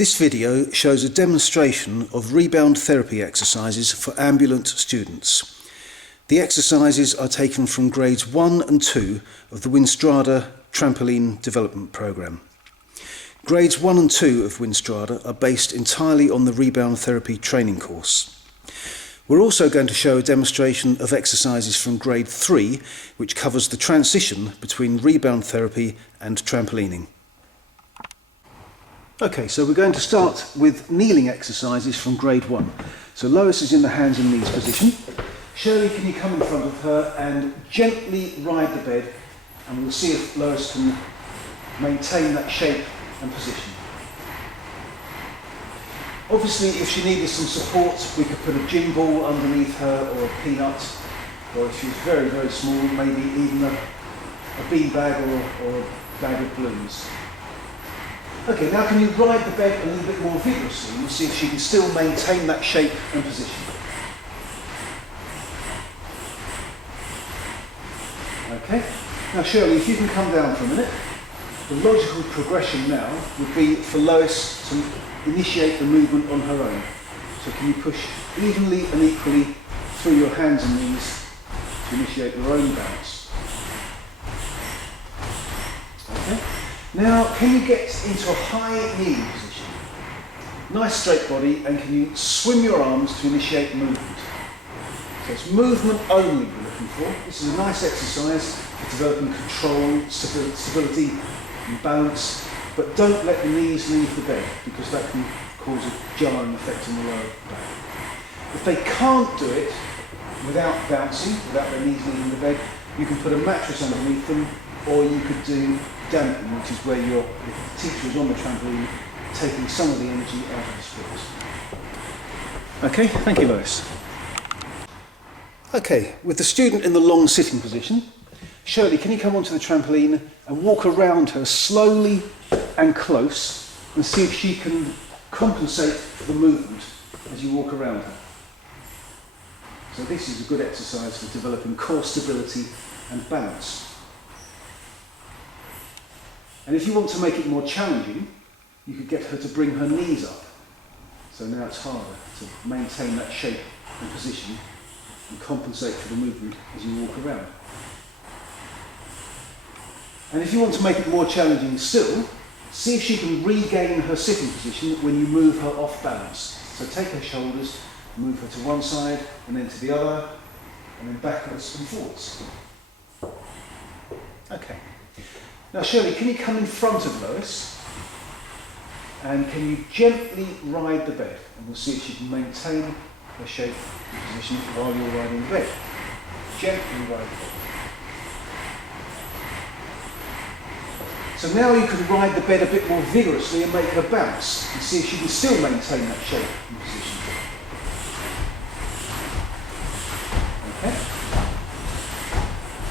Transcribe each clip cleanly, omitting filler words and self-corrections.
This video shows a demonstration of rebound therapy exercises for ambulant students. The exercises are taken from grades 1 and 2 of the Winstrada trampoline development programme. Grades 1 and 2 of Winstrada are based entirely on the Rebound Therapy training course. We're also going to show a demonstration of exercises from grade 3, which covers the transition between rebound therapy and trampolining. Okay, so we're going to start with kneeling exercises from grade 1. So Lois is in the hands and knees position. Shirley, can you come in front of her and gently ride the bed, and we'll see if Lois can maintain that shape and position. Obviously, if she needed some support, we could put a gym ball underneath her, or a peanut, or if she was very, very small, maybe even a bean bag or a bag of balloons. Okay, now can you ride the bed a little bit more vigorously? We'll see if she can still maintain that shape and position. Okay, now Shirley, if you can come down for a minute. The logical progression now would be for Lois to initiate the movement on her own. So can you push evenly and equally through your hands and knees to initiate your own bounce? Okay. Now, can you get into a high kneeling position? Nice straight body, and can you swim your arms to initiate movement? So it's movement only we're looking for. This is a nice exercise for developing control, stability and balance, but don't let the knees leave the bed because that can cause a jarring effect on the lower back. If they can't do it without bouncing, without their knees leaving the bed, you can put a mattress underneath them, or you could do damping, which is where your teacher is on the trampoline taking some of the energy out of the sports. Okay, thank you, Lois. Okay, with the student in the long sitting position, Shirley, can you come onto the trampoline and walk around her slowly and close and see if she can compensate for the movement as you walk around her. So this is a good exercise for developing core stability and balance. And if you want to make it more challenging, you could get her to bring her knees up. So now it's harder to maintain that shape and position and compensate for the movement as you walk around. And if you want to make it more challenging still, see if she can regain her sitting position when you move her off balance. So take her shoulders, move her to one side and then to the other, and then backwards and forwards. Okay. Now Shirley, can you come in front of Lois and can you gently ride the bed? And we'll see if she can maintain her shape and position while you're riding the bed. Gently ride the bed. So now you can ride the bed a bit more vigorously and make her bounce and see if she can still maintain that shape and position. Okay.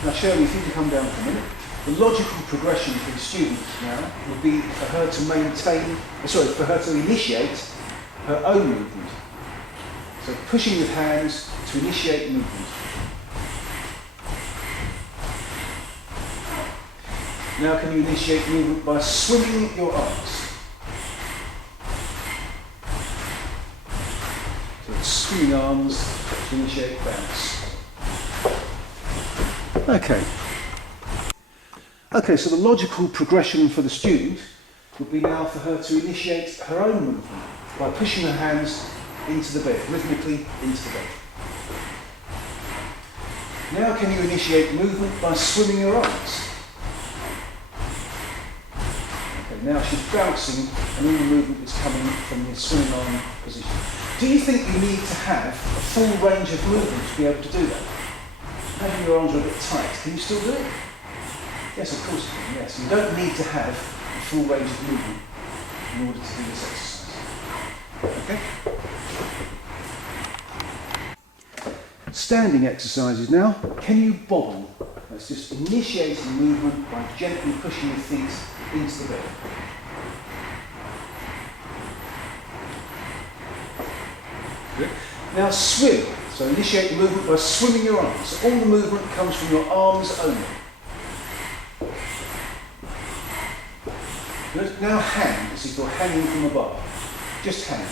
Now Shirley, if you can come down for a minute. The logical progression for the student now would be for her to initiate her own movement. So pushing with hands to initiate movement. Now can you initiate movement by swinging your arms? So swinging arms to initiate bounce. Okay, so the logical progression for the student would be now for her to initiate her own movement by pushing her hands into the bed, rhythmically into the bed. Now can you initiate movement by swimming your arms? Now she's bouncing and all the movement is coming from the swimming arm position. Do you think you need to have a full range of movement to be able to do that? Maybe your arms are a bit tight. Can you still do it? Yes, of course you can, yes. You don't need to have a full range of movement in order to do this exercise. Okay? Standing exercises now. Can you bobble? Let's just initiate the movement by gently pushing your feet into the bed. Good. Now swim. So initiate the movement by swimming your arms. So all the movement comes from your arms only. Good. Now hang, as if you're hanging from a bar. Just hang.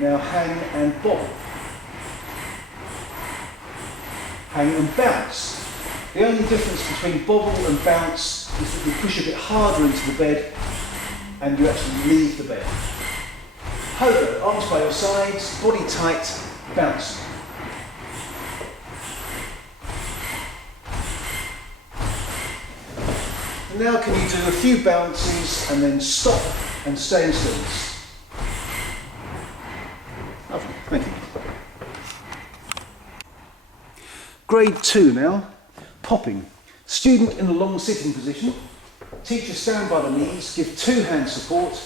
Now hang and bobble. Hang and bounce. The only difference between bobble and bounce is that you push a bit harder into the bed and you actually leave the bed. Pogo, arms by your sides, body tight, bouncing. And now can you do a few bounces and then stop and stay in stillness? Lovely, thank you. Grade 2 now, popping. Student in a long sitting position. Teacher stand by the knees, give 2 hand support,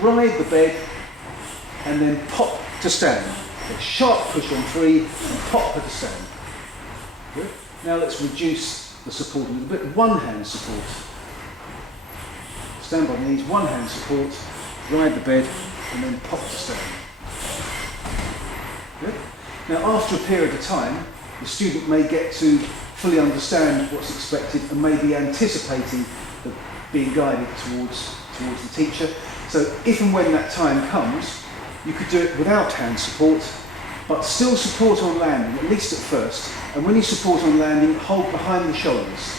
ride the bed and then pop to stand. A sharp push on 3 and pop her to stand. Good. Now let's reduce the support a little bit. 1 hand support. Stand by the knees, 1 hand support, ride the bed and then pop to stand. Good. Now after a period of time, the student may get to fully understand what's expected and may be anticipating the being guided towards the teacher. So if and when that time comes, you could do it without hand support, but still support on landing, at least at first. And when you support on landing, hold behind the shoulders.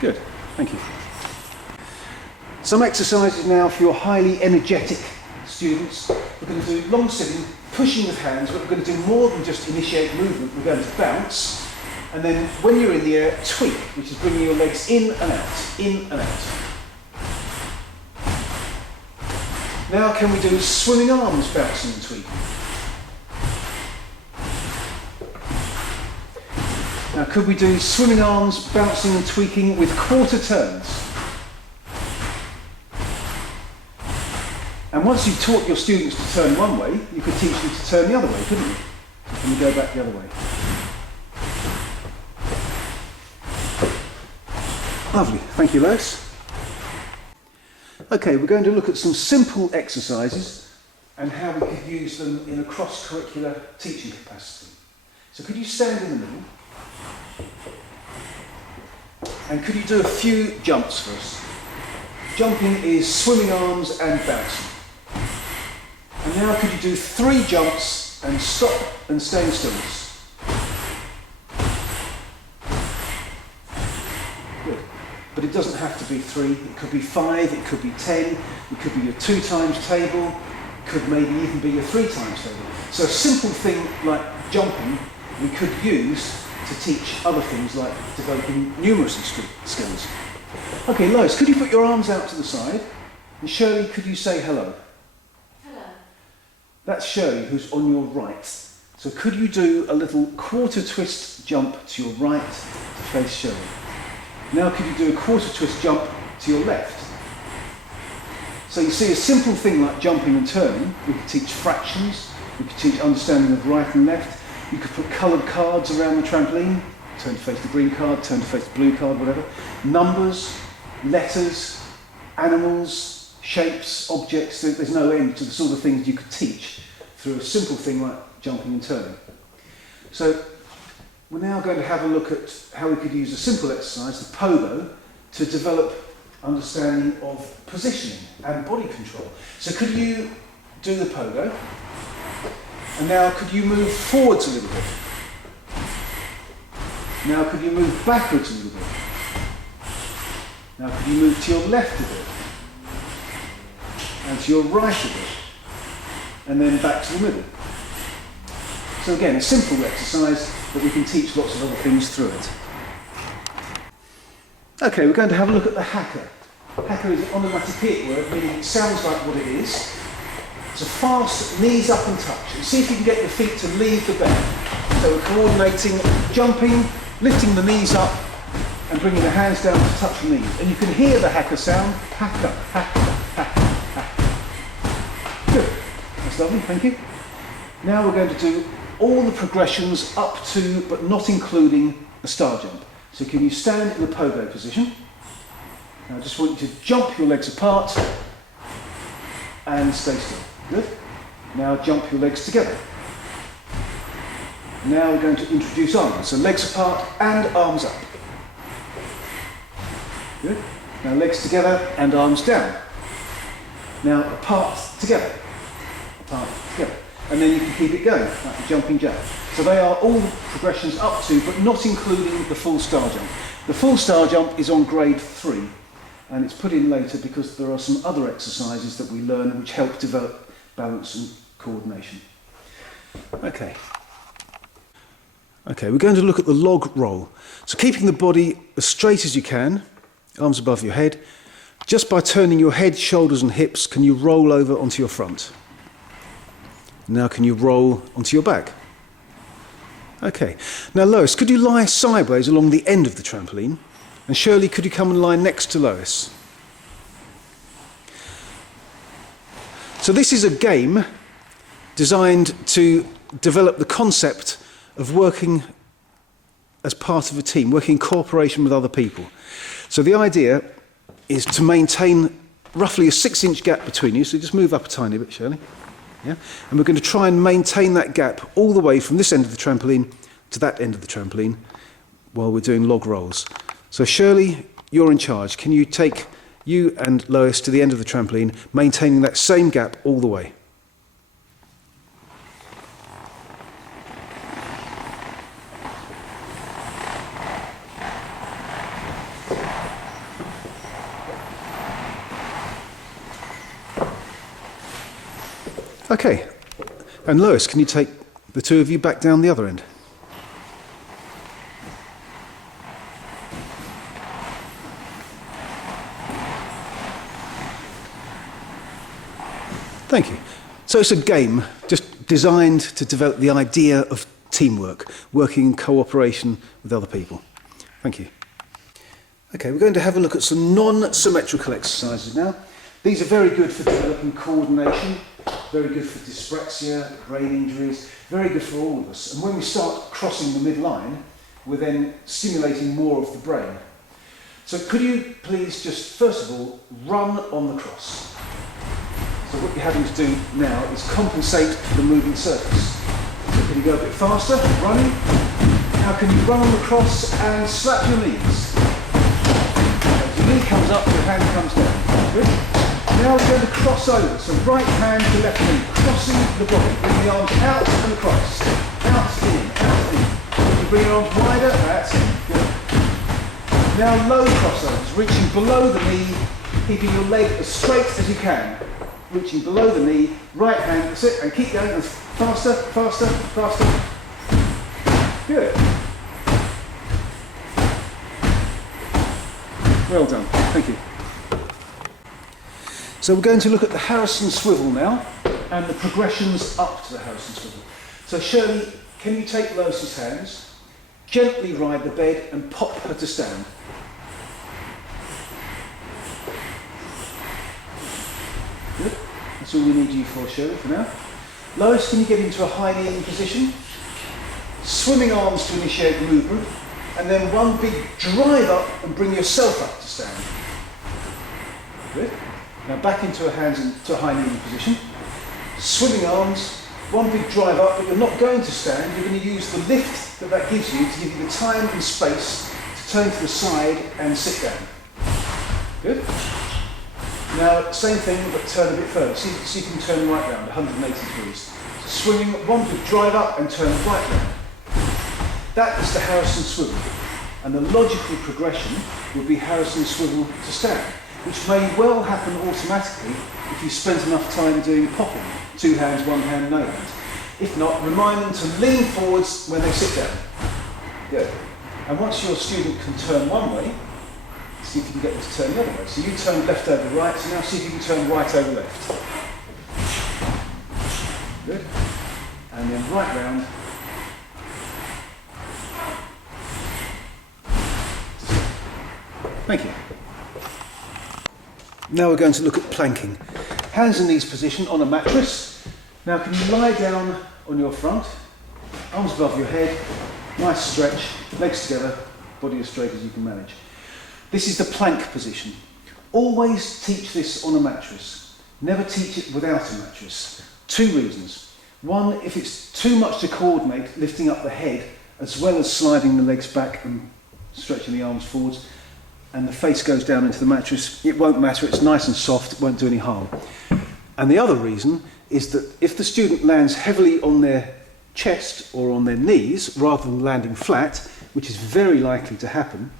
Good, thank you. Some exercises now for your highly energetic students. We're going to do long sitting, pushing with hands, but we're going to do more than just initiate movement. We're going to bounce, and then when you're in the air, tweak, which is bringing your legs in and out, in and out. Now can we do swimming arms, bouncing and tweaking? Now could we do swimming arms, bouncing and tweaking with quarter turns? And once you've taught your students to turn one way, you could teach them to turn the other way, couldn't you? And you go back the other way. Lovely, thank you Lois. Okay, we're going to look at some simple exercises and how we could use them in a cross-curricular teaching capacity. So could you stand in the middle? And could you do a few jumps for us? Jumping is swimming arms and bouncing. And now could you do 3 jumps and stop and stay in stillness? Good. But it doesn't have to be 3, it could be 5, it could be 10, it could be your 2 times table, it could maybe even be your 3 times table. So a simple thing like jumping we could use to teach other things like developing numeracy skills. Okay, Lois, could you put your arms out to the side? And Shirley, could you say hello? Hello. That's Shirley, who's on your right. So could you do a little quarter twist jump to your right to face Shirley? Now could you do a quarter twist jump to your left? So you see a simple thing like jumping and turning. We could teach fractions, we could teach understanding of right and left. You could put coloured cards around the trampoline, turn to face the green card, turn to face the blue card, whatever. Numbers, letters, animals, shapes, objects. There's no end to the sort of things you could teach through a simple thing like jumping and turning. So we're now going to have a look at how we could use a simple exercise, the pogo, to develop understanding of positioning and body control. So could you do the pogo? And now could you move forwards a little bit? Now could you move backwards a little bit? Now could you move to your left a bit? And to your right a bit? And then back to the middle. So again, a simple exercise, but we can teach lots of other things through it. Okay, we're going to have a look at the haka. Haka is an onomatopoeic word, meaning it sounds like what it is. It's a fast knees up and touch. And see if you can get your feet to leave the bed. So we're coordinating, jumping, lifting the knees up and bringing the hands down to touch the knees. And you can hear the haka sound. Haka, haka, haka, haka. Good. That's lovely, thank you. Now we're going to do all the progressions up to, but not including, the star jump. So can you stand in the pogo position? Now I just want you to jump your legs apart and stay still. Good. Now jump your legs together. Now we're going to introduce arms. So legs apart and arms up. Good. Now legs together and arms down. Now apart together. Apart together. And then you can keep it going, like the jumping jack. So they are all progressions up to, but not including the full star jump. The full star jump is on grade 3, and it's put in later because there are some other exercises that we learn which help develop balance and coordination. Okay, we're going to look at the log roll. So keeping the body as straight as you can, arms above your head, just by turning your head, shoulders and hips, can you roll over onto your front? Now can you roll onto your back? Okay. Now Lois, could you lie sideways along the end of the trampoline? And Shirley, could you come and lie next to Lois? So this is a game designed to develop the concept of working as part of a team, working in cooperation with other people. So the idea is to maintain roughly a 6-inch gap between you. So just move up a tiny bit, Shirley. Yeah? And we're going to try and maintain that gap all the way from this end of the trampoline to that end of the trampoline while we're doing log rolls. So Shirley, you're in charge. Can you take you and Lois to the end of the trampoline, maintaining that same gap all the way? Okay, and Lois, can you take the two of you back down the other end? Thank you. So it's a game just designed to develop the idea of teamwork, working in cooperation with other people. Thank you. Okay, we're going to have a look at some non-symmetrical exercises now. These are very good for developing coordination, very good for dyspraxia, brain injuries, very good for all of us. And when we start crossing the midline, we're then stimulating more of the brain. So could you please just, first of all, run on the cross? So what you're having to do now is compensate for the moving surface. So can you go a bit faster, running? Now can you run on the cross and slap your knees? As your knee comes up, your hand comes down. Good. Now we're going to cross over, so right hand to left knee, crossing the body, bring the arms out and across, out in, out in. You bring your arms wider, that's it, good. Now low crossovers, reaching below the knee, keeping your leg as straight as you can, reaching below the knee, right hand, that's it, and keep going faster, faster, faster. Good. Well done, thank you. So we're going to look at the Harrison swivel now, and the progressions up to the Harrison swivel. So Shirley, can you take Lois's hands, gently ride the bed and pop her to stand? Good. That's all we need you for, Shirley, for now. Lois, can you get into a high kneeling position? Swimming arms to initiate movement, and then one big drive up and bring yourself up to stand. Good. Now back into a high kneeling position. Swimming arms, one big drive up, but you're not going to stand. You're going to use the lift that gives you to give you the time and space to turn to the side and sit down. Good. Now same thing, but turn a bit further. See if you can turn right round, 180 degrees. So swimming, one big drive up and turn right round. That is the Harrison swivel, and the logical progression would be Harrison swivel to stand, which may well happen automatically if you spent enough time doing popping, 2 hands, 1 hand, no hands. If not, remind them to lean forwards when they sit down. Good. And once your student can turn one way, see if you can get them to turn the other way. So you turn left over right, so now see if you can turn right over left. Good. And then right round. Thank you. Now we're going to look at planking. Hands and knees position on a mattress. Now can you lie down on your front, arms above your head, nice stretch, legs together, body as straight as you can manage. This is the plank position. Always teach this on a mattress. Never teach it without a mattress. 2 reasons. One, if it's too much to coordinate, lifting up the head as well as sliding the legs back and stretching the arms forwards, and the face goes down into the mattress, it won't matter, it's nice and soft, it won't do any harm. And the other reason is that if the student lands heavily on their chest or on their knees rather than landing flat, which is very likely to happen,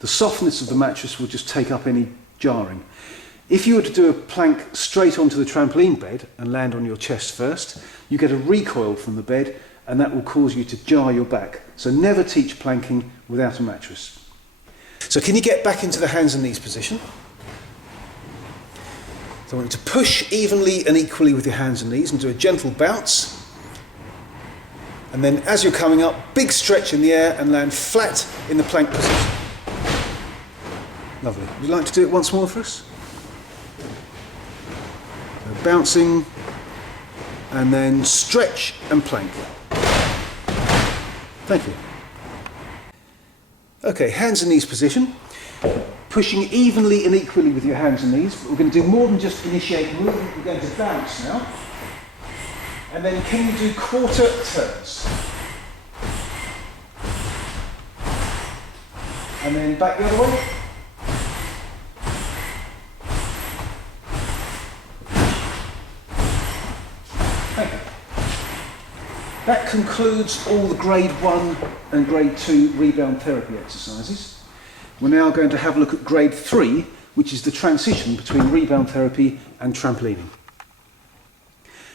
the softness of the mattress will just take up any jarring. If you were to do a plank straight onto the trampoline bed and land on your chest first, you get a recoil from the bed and that will cause you to jar your back. So never teach planking without a mattress. So can you get back into the hands and knees position? So I want you to push evenly and equally with your hands and knees and do a gentle bounce. And then as you're coming up, big stretch in the air and land flat in the plank position. Lovely. Would you like to do it once more for us? So bouncing and then stretch and plank. Thank you. Okay, hands and knees position. Pushing evenly and equally with your hands and knees. But we're going to do more than just initiate movement. We're going to bounce now. And then can you do quarter turns? And then back the other way. Thank you. That concludes all the grade 1 and grade 2 rebound therapy exercises. We're now going to have a look at grade 3, which is the transition between rebound therapy and trampolining.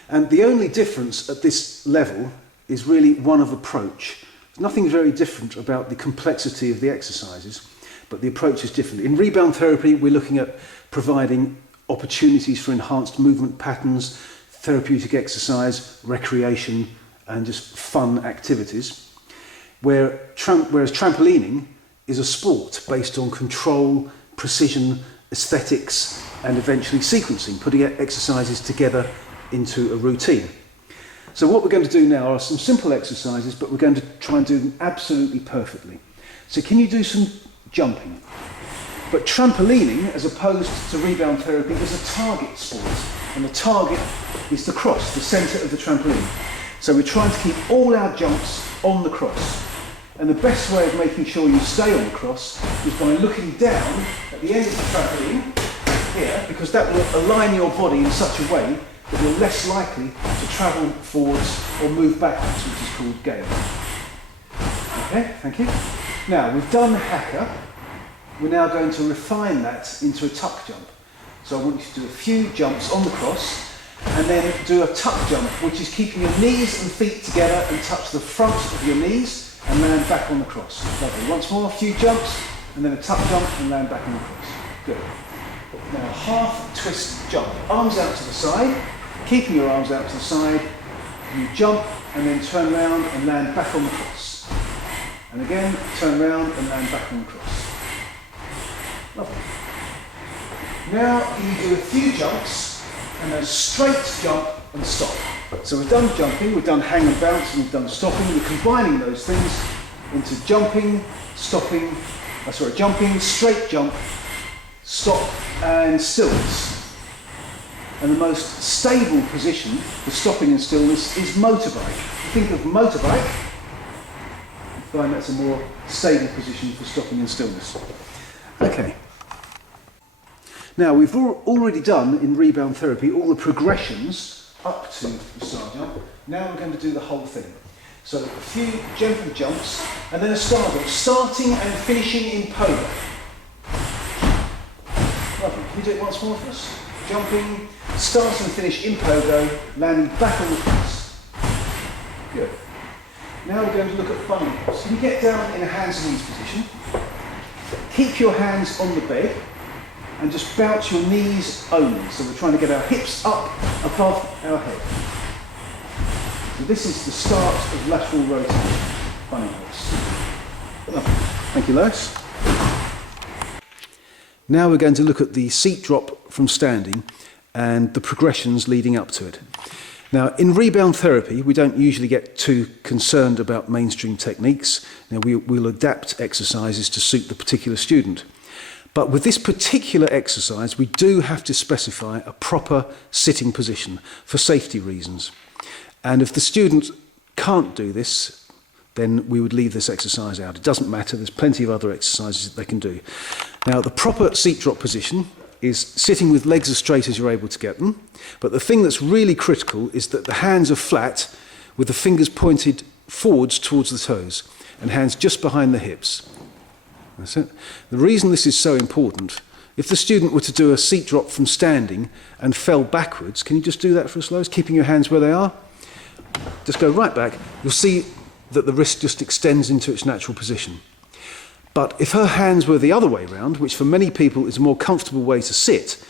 And the only difference at this level is really one of approach. There's nothing very different about the complexity of the exercises, but the approach is different. In rebound therapy, we're looking at providing opportunities for enhanced movement patterns, therapeutic exercise, recreation, and just fun activities. Whereas trampolining is a sport based on control, precision, aesthetics, and eventually sequencing, putting exercises together into a routine. So what we're going to do now are some simple exercises, but we're going to try and do them absolutely perfectly. So can you do some jumping? But trampolining, as opposed to rebound therapy, is a target sport, and the target is the cross, the centre of the trampoline. So we're trying to keep all our jumps on the cross. And the best way of making sure you stay on the cross is by looking down at the end of the trampoline, here, because that will align your body in such a way that you're less likely to travel forwards or move backwards, which is called gain. Okay, thank you. Now, we've done hacker. We're now going to refine that into a tuck jump. So I want you to do a few jumps on the cross and then do a tuck jump, which is keeping your knees and feet together and touch the front of your knees and land back on the cross. Lovely. Once more, a few jumps and then a tuck jump and land back on the cross. Good. Now, half twist jump. Arms out to the side. Keeping your arms out to the side, you jump and then turn around and land back on the cross. And again, turn around and land back on the cross. Lovely. Now you do a few jumps and then straight jump and stop. So we've done jumping, we've done hang and bounce, and we've done stopping. We're combining those things into jumping, stopping, jumping, straight jump, stop and stillness. And the most stable position for stopping and stillness is motorbike. If you think of motorbike, you find that's a more stable position for stopping and stillness. Okay. Now, we've already done in rebound therapy all the progressions up to the star jump. Now we're going to do the whole thing. So a few gentle jumps and then a star jump, starting and finishing in pogo. Lovely. Can you do it once more for us? Jumping, start and finish in pogo, landing back on the cross. Good. Now we're going to look at bunny hops. Can you get down in a hands and knees position? Keep your hands on the bed and just bounce your knees only. So we're trying to get our hips up above our head. So this is the start of lateral rotation, bunny hops. Lovely. Thank you, Lois. Now we're going to look at the seat drop from standing and the progressions leading up to it. Now, in rebound therapy, we don't usually get too concerned about mainstream techniques. Now, we'll adapt exercises to suit the particular student. But with this particular exercise, we do have to specify a proper sitting position for safety reasons. And if the student can't do this, then we would leave this exercise out. It doesn't matter, there's plenty of other exercises that they can do. Now, the proper seat drop position is sitting with legs as straight as you're able to get them, but the thing that's really critical is that the hands are flat with the fingers pointed forwards towards the toes and hands just behind the hips. That's it. The reason this is so important, if the student were to do a seat drop from standing and fell backwards, can you just do that for us, Lois, keeping your hands where they are? Just go right back. You'll see that the wrist just extends into its natural position. But if her hands were the other way round, which for many people is a more comfortable way to sit,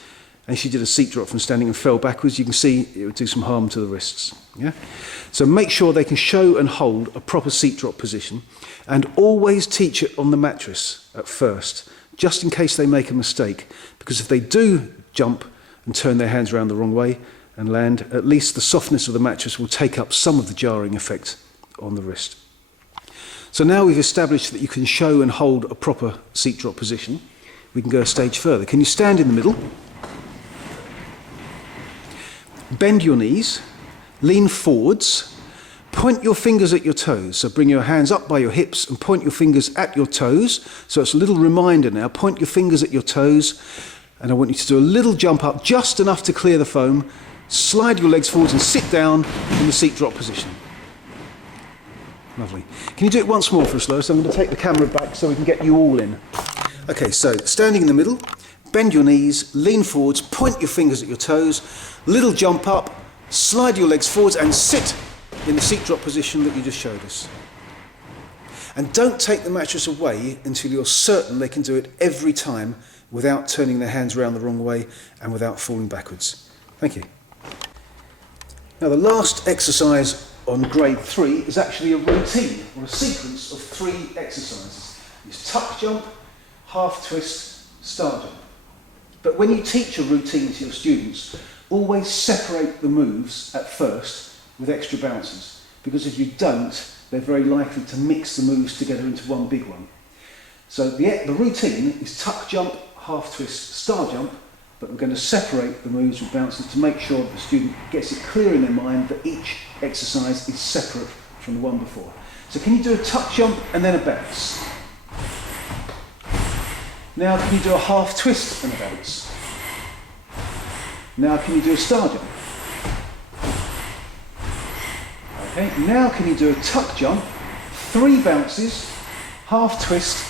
and she did a seat drop from standing and fell backwards, you can see it would do some harm to the wrists. Yeah? So make sure they can show and hold a proper seat drop position, and always teach it on the mattress at first, just in case they make a mistake, because if they do jump and turn their hands around the wrong way and land, at least the softness of the mattress will take up some of the jarring effect on the wrist. So now we've established that you can show and hold a proper seat drop position, we can go a stage further. Can you stand in the middle? Bend your knees, lean forwards, point your fingers at your toes. So bring your hands up by your hips and point your fingers at your toes. So it's a little reminder now, point your fingers at your toes, and I want you to do a little jump up, just enough to clear the foam, slide your legs forwards and sit down in the seat drop position. Lovely. Can you do it once more for us, Lois? I'm going to take the camera back so we can get you all in. Okay, so standing in the middle, bend your knees, lean forwards, point your fingers at your toes, little jump up, slide your legs forwards and sit in the seat drop position that you just showed us. And don't take the mattress away until you're certain they can do it every time without turning their hands around the wrong way and without falling backwards. Thank you. Now, the last exercise on grade 3 is actually a routine or a sequence of 3 exercises. It's tuck jump, half twist, star jump. But when you teach a routine to your students, always separate the moves at first with extra bounces, because if you don't, they're very likely to mix the moves together into one big one. So the routine is tuck jump, half twist, star jump, but we're going to separate the moves with bounces to make sure that the student gets it clear in their mind that each exercise is separate from the one before. So can you do a tuck jump and then a bounce? Now can you do a half twist and a bounce? Now can you do a star jump? Okay, now can you do a tuck jump, 3 bounces, half twist,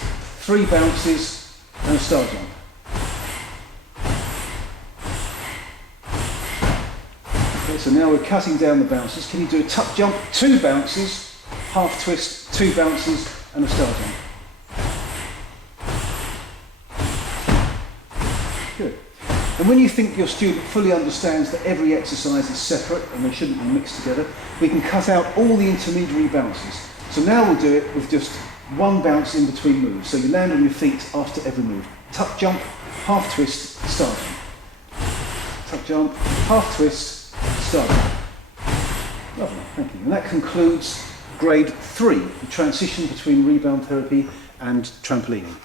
3 bounces and a star jump? Okay, so now we're cutting down the bounces. Can you do a tuck jump, 2 bounces, half twist, 2 bounces and a star jump? Good. And when you think your student fully understands that every exercise is separate and they shouldn't be mixed together, we can cut out all the intermediary bounces. So now we'll do it with just 1 bounce in between moves. So you land on your feet after every move. Tuck jump, half twist, star jump. Tuck jump, half twist, star jump. Lovely, thank you. And that concludes grade 3, the transition between rebound therapy and trampolining.